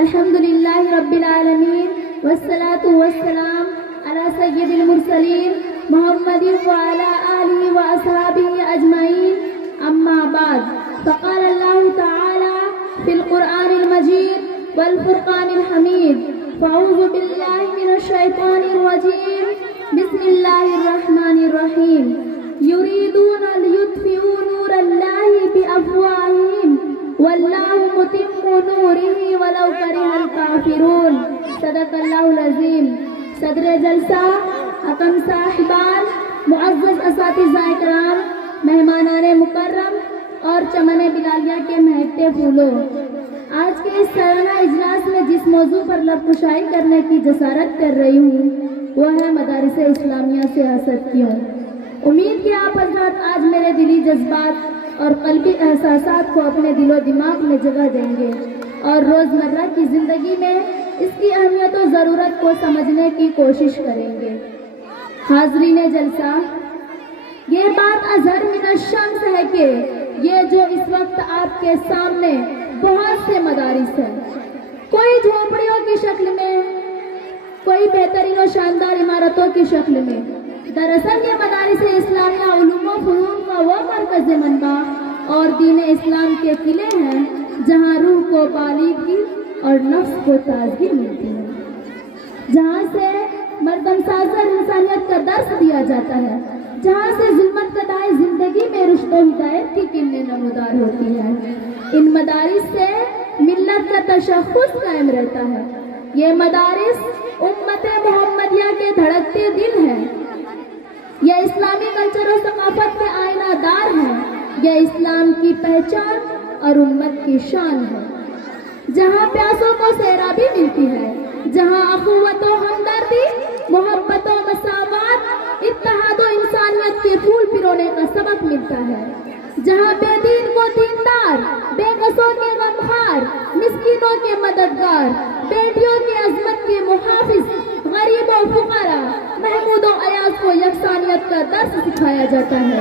الحمدللہ رب العالمین والصلاة والسلام علی سید المرسلین محمد وعلی آلہ واصحابہ اجمعین اما بعد فقال اللہ تعالی فی القرآن المجید والفرقان الحمید فاعوذ باللہ من الشیطان الرجیم بسم اللہ الرحمن الرحیم یریدون لیطفئوا نور اللہ بافواہہم واللہ متم نورہ ولو کرہ الکافرون صدق اللہ العظیم۔ صدر جلسہ، حکم صاحبان، معزز اساتذہ کرام، مہمانان مکرم اور چمن بلالیہ کے مہکتے پھولوں، آج کے اس سالانہ اجلاس میں جس موضوع پر لب کشائی کرنے کی جسارت کر رہی ہوں وہ ہے مدارس اسلامیہ سیاست کیوں۔ امید کہ آپ حضرات آج میرے دلی جذبات اور قلبی احساسات کو اپنے دل و دماغ میں جگہ دیں گے اور روزمرہ کی زندگی میں اس کی اہمیت و ضرورت کو سمجھنے کی کوشش کریں گے۔ حاضرین جلسہ، یہ بات اظہر من الشمس ہے کہ یہ جو اس وقت آپ کے سامنے بہت سے مدارس ہیں، کوئی جھونپڑیوں کی شکل میں، کوئی بہترین و شاندار عمارتوں کی شکل میں، دراصل یہ مدارس اسلامیہ علوم و فنون کا وہ مرکز منبع اور دین اسلام کے قلعے ہیں جہاں روح کو بالغی اور نفس کو تازگی ملتی ہے، جہاں سے مردم سازر انسانیت کا درس دیا جاتا ہے، جہاں سے ظلمت کدائے زندگی میں رشد و ہدایت کی کرنیں نمودار ہوتی ہیں۔ ان مدارس سے ملت کا تشخص قائم رہتا ہے۔ یہ مدارس امت محمدیہ کے دھڑکتے دل ہیں، یہ اسلامی کلچر و ثقافت کے آئینہ دار ہیں، یہ اسلام کی پہچان اور امت کی شان ہے، جہاں پیاسوں کو سیرابی ملتی ہے، جہاں اخوت و ہمدردی، محبت و مساوات، اتحاد و انسانیت کے پھول پرونے کا سبق ملتا ہے، جہاں بے دین کو دیندار، بے کسوں کے غمخوار، مسکینوں کے مددگار، بیٹیوں کی عظمت کے محافظ، غریب و فقراء، محمود و ایاز کو یکسانیت کا درس سکھایا جاتا ہے۔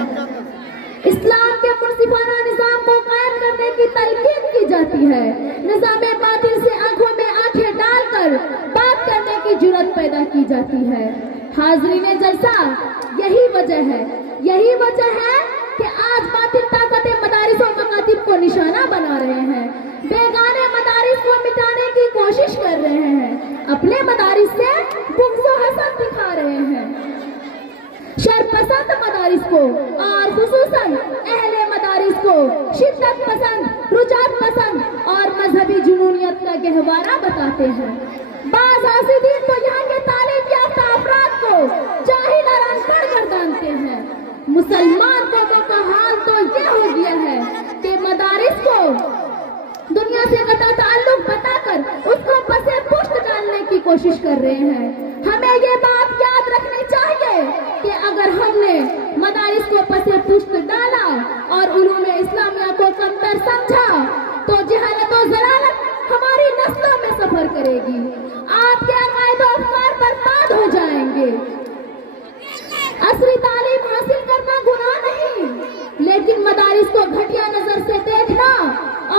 اسلام کے منصفانہ نظام کو قائم کرنے کی تلقین کی جاتی ہے، نظام باطل سے آنکھوں میں آنکھیں ڈال کر بات کرنے کی جرأت پیدا کی جاتی ہے۔ حاضرین جلسہ، یہی وجہ ہے کہ آج باطل طاقتیں مدارس و مکاتب کو نشانہ بنا رہے ہیں، بیگانے مدارس کو مٹانے کی کوشش کر رہے ہیں، اپنے مدارس سے بغض و حسد دکھا رہے ہیں۔ شرپسند مدارس کو اور خصوصاً اہل مدارس کو شدت پسند، رجعت پسند اور مذہبی جنونیت کا گہوارہ بتاتے ہیں۔ بعض حاسدین تو یہاں کے تعلیم یافتہ افراد کو جاہل اور ان پڑھ گردانتے ہیں۔ مسلمان قوموں کا حال تو یہ ہو گیا ہے کہ مدارس کو دنیا سے قطع تعلق بتا کر اس کو پسے پشت ڈالنے کی کوشش کر رہے ہیں۔ ہمیں یہ بات یاد رکھنی چاہیے کہ اگر ہم نے مدارس کو پسے پشت ڈالا اور علوم اسلامیہ کو کمتر سمجھا تو جہالت و ضلالت ہماری نسلوں میں سفر کرے گی، آپ کے عقائد و افکار برباد ہو جائیں گے۔ عصری تعلیم حاصل کرنا گناہ نہیں، لیکن مدارس کو گھٹیا نظر سے دیکھنا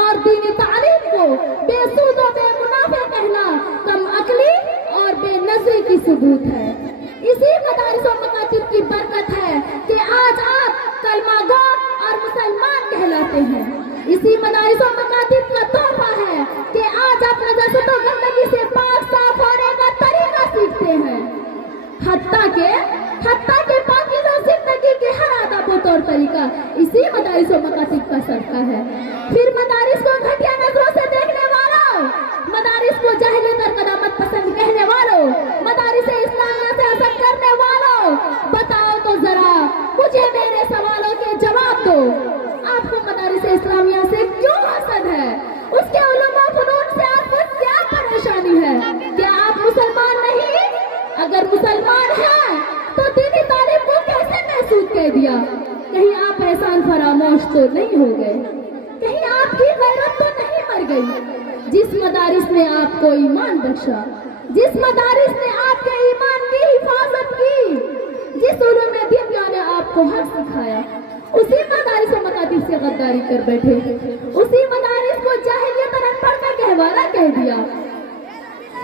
اور دینی تعلیم کو بے سود و بے منافع کہنا کم عقلی اور بے نظری کی ثبوت ہے۔ اسی مدارس و مکاتب کی برکت ہے کہ آج آپ کلمہ گو اور مسلمان کہلاتے ہیں۔ اسی مدارس و مکاتب کا تحفہ ہے کہ آج آپ نجاست و گندگی سے پاک صاف ہونے کا طریقہ سیکھتے ہیں، حتیٰ کہ پاکیزہ زندگی کے ہر آداب و طور طریقہ اسی مدارس و مکاتب کا صدقہ ہے۔ پھر مدارس کو گھٹیا نظروں سے دیکھنے والوں، مدارس کو جاہلیت اور قدامت پسند کہنے والوں، مدارس اسلامیہ سے حسد کرنے والوں، بتاؤ تو ذرا مجھے میرے سوالوں کے جواب دو، آپ کو مدارس اسلامیہ سے کیوں حسد ہے؟ اس کے علوم و فنون سے آپ کو کیا پریشانی ہے؟ کیا آپ مسلمان نہیں؟ اگر مسلمان ہیں تو دینی تعلیم کو کیسے محسوس کہہ دیا؟ کہیں آپ احسان فراموش تو نہیں ہو گئے؟ کہیں آپ کی غیرت تو نہیں مر گئی؟ جس مدارس نے آپ کو ایمان بخشا، جس مدارس نے آپ کے ایمان کی حفاظت کی، جس علوم دنیا نے آپ کو حق سکھایا، اسی مدارس و مکاتب سے غداری کر بیٹھے، اسی مدارس کو جاہلیت اور ان پڑھ کا گہوارہ کہہ دیا۔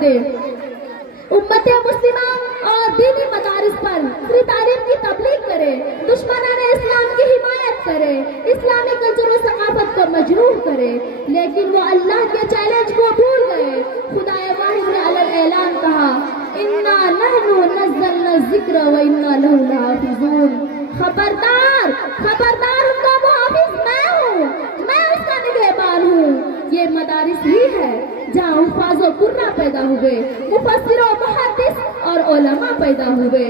دے. امت مسلمہ اور دینی مدارس پر فری تعلیم کی تبلیغ کرے, دشمنان اسلام کی حمایت کرے, اسلامی کلچر و ثقافت کو مجروح کرے, لیکن وہ اللہ کے چیلنج کو بھول گئے. خدا واحد نے علی الاعلان کہا انا نحن نزلنا الذکر و انا لہ لحافظون. خبردار خبردار, ان کا محافظ میں ہوں, میں اس کا نگہبان ہوں. یہ مدارس ہی ہے جہاں حفاظ و قرہ پیدا ہوئے, مفسر و محدث اور علماء پیدا ہوئے.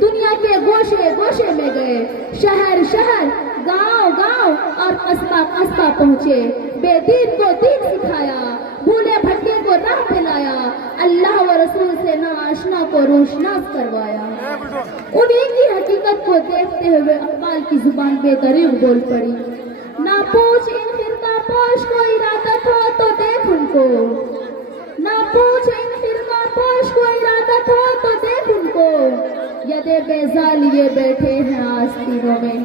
دنیا کے گوشے گوشے میں گئے, شہر شہر, گاؤں گاؤں اور قصبہ قصبہ پہنچے. بے دین کو دین سکھایا, بھولے بھٹکے کو راہ پلایا, اللہ و رسول سے ناآشنا کو روشناس کروایا. انہی کی حقیقت کو دیکھتے ہوئے اقبال کی زبان بے دریغ بول پڑی. نہ پوچھ ان فرقہ پوش کو ارادت ہو تو دیکھ ان کو, نہ پوچھ ان فرقہ پوش کو ارادت ہو تو دیکھ ان کو, یدے بیضا لیے بیٹھے ہیں آستینوں میں.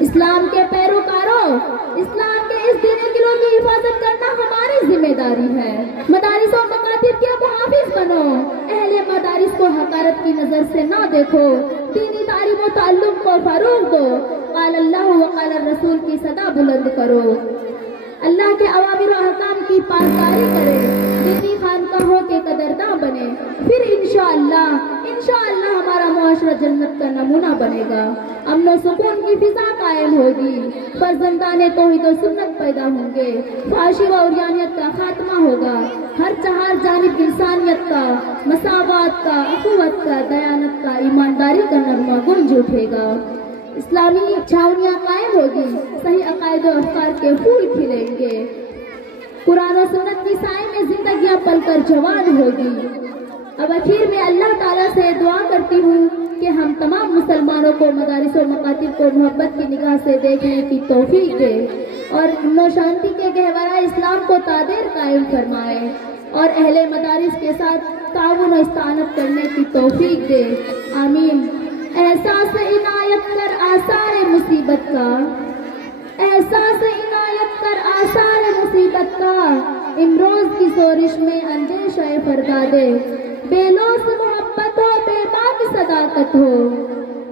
اسلام کے پیروکاروں, اسلام کے اس دینی قلعوں کی حفاظت کرنا ہماری ذمہ داری ہے. مدارس و مکاتب کے محافظ بنو, اہل مدارس کو حقارت کی نظر سے نہ دیکھو, دینی تعلیم و تعلم کو فروغ دو, قال اللہ و قال الرسول کی صدا بلند کرو, اللہ کے اوامر و احکام کی پاسداری کرے, دینی خانقاہوں کے قدرداں بنے. پھر انشاءاللہ ہمارا معاشرہ جنت کا نمونہ بنے گا. امن و سکون کی فضا قائم ہوگی, فرزندان توحید و سنت پیدا ہوں گے, فحاشی و عریانیت کا خاتمہ ہوگا, ہر چہار جانب انسانیت کا, مساوات کا, اخوت کا, دیانت کا, ایمانداری کا نغمہ گونج اٹھے گا. اسلامی چھاونیاں قائم ہوگی, صحیح عقائد و افکار کے پھول کھلیں گے, قرآن و سنت کی سائے میں زندگیاں پل کر جوان ہوگی. اب اخیر میں اللہ تعالیٰ سے دعا کرتی ہوں کہ ہم تمام مسلمانوں کو مدارس و مکاتب کو محبت کی نگاہ سے دیکھنے کی توفیق دے, اور امن و شانتی کے گہوارہ اسلام کو تادیر قائم فرمائے, اور اہل مدارس کے ساتھ تعاون و استعانت کرنے کی توفیق دے. آمین. احساس عنایت کر آثار مصیبت کا, احساس عنایت کر آثار مصیبت کا, امروز کی سورش میں اندیشہ فردا دے. بے لوث محبت ہو بے باک صداقت ہو,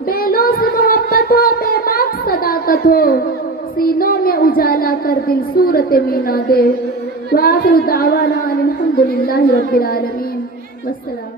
بے لوث محبت ہو بے باک صداقت ہو, سینوں میں اجالا کر دل صورت مینا دے. وآخر دعوانا الحمدللہ رب العالمین. والسلام.